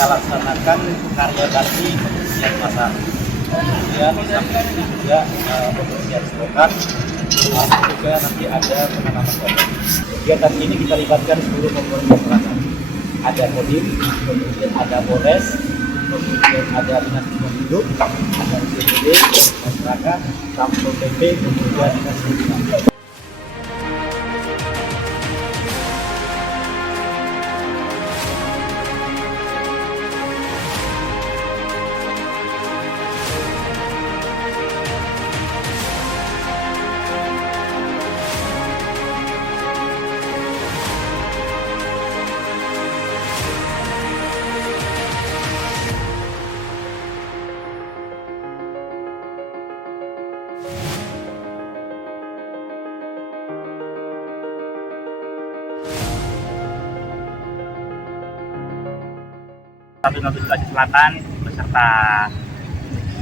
kita laksanakan karya bakti pembersihan pasar. Kemudian samping ini juga pembersihan selokan, juga nanti ada penanaman pohon. Kegiatan ini kita libatkan seluruh komponen masyarakat. Ada Kodim, kemudian ada Polres, kemudian ada Dinas Lingkungan Hidup, ada BPD, masyarakat, Satpol PP, kemudian Dinas Perhubungan. Satu Sulawesi Selatan beserta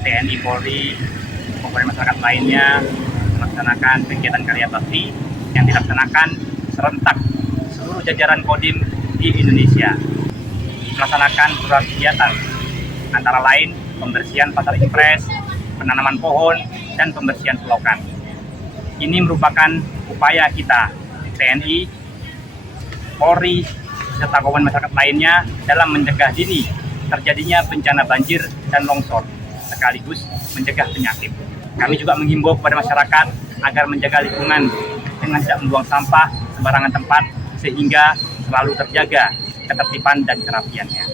TNI, Polri, komponen masyarakat lainnya melaksanakan kegiatan karya bakti yang dilaksanakan serentak seluruh jajaran Kodim di Indonesia. Melaksanakan beberapa kegiatan antara lain pembersihan pasar impres, penanaman pohon, dan pembersihan selokan. Ini merupakan upaya kita TNI, Polri, serta komponen masyarakat lainnya dalam mencegah dini terjadinya bencana banjir dan longsor, sekaligus mencegah penyakit. Kami juga menghimbau kepada masyarakat agar menjaga lingkungan dengan tidak membuang sampah sembarangan tempat sehingga selalu terjaga ketertiban dan kerapiannya.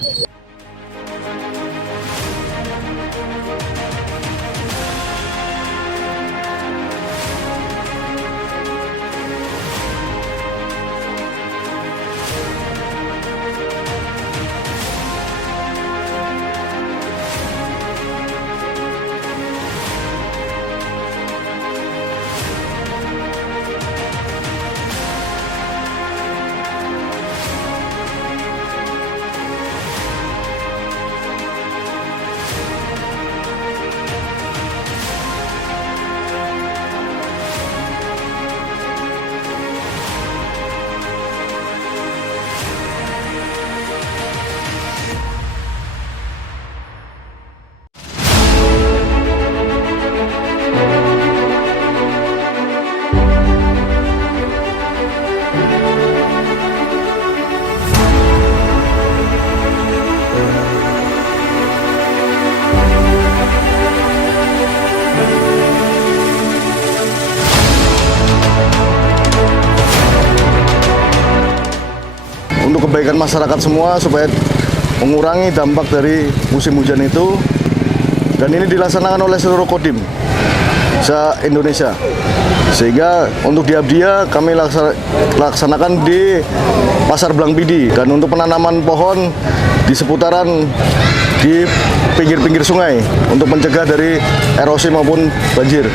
Untuk kebaikan masyarakat semua supaya mengurangi dampak dari musim hujan itu, dan ini dilaksanakan oleh seluruh Kodim se-Indonesia. Sehingga untuk di Abdia kami laksanakan di Pasar Blangpidi, dan untuk penanaman pohon di seputaran di pinggir-pinggir sungai untuk mencegah dari erosi maupun banjir.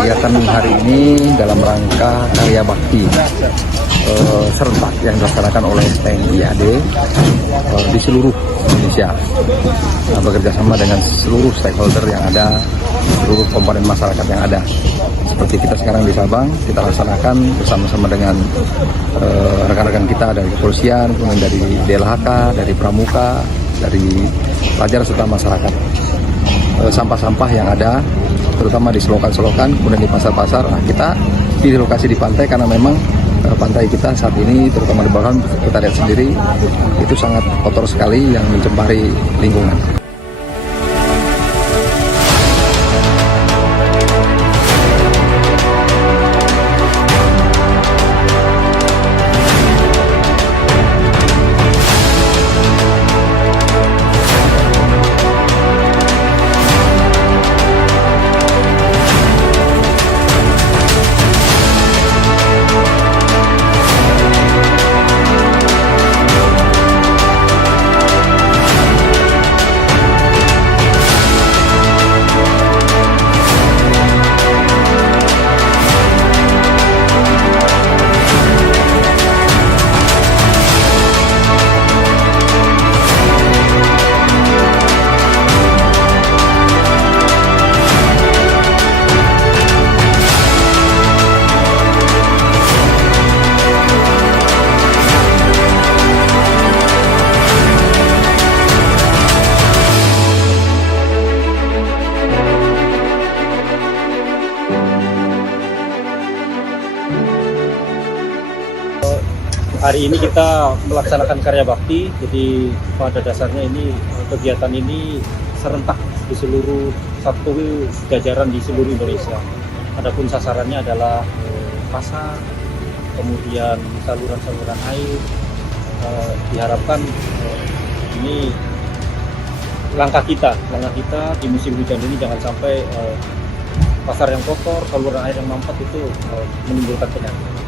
Kegiatan hari ini dalam rangka karya bakti serentak yang dilaksanakan oleh TNI AD di seluruh Indonesia, bekerja sama dengan seluruh stakeholder yang ada, seluruh komponen masyarakat yang ada. Seperti kita sekarang di Sabang, kita laksanakan bersama-sama dengan rekan-rekan kita dari kepolisian, kemudian dari DLHK, dari Pramuka, dari pelajar serta masyarakat. Sampah-sampah yang ada, terutama di selokan-selokan, kemudian di pasar-pasar. Nah, kita di lokasi di pantai karena memang pantai kita saat ini, terutama di bawah, kita lihat sendiri itu sangat kotor sekali yang mencemari lingkungan. hari ini kita melaksanakan karya bakti, jadi pada dasarnya ini kegiatan ini serentak di seluruh satu jajaran di seluruh Indonesia. Adapun sasarannya adalah pasar, kemudian saluran-saluran air. Diharapkan ini langkah kita di musim hujan ini jangan sampai pasar yang kotor, saluran air yang mampet itu menimbulkan penyakit.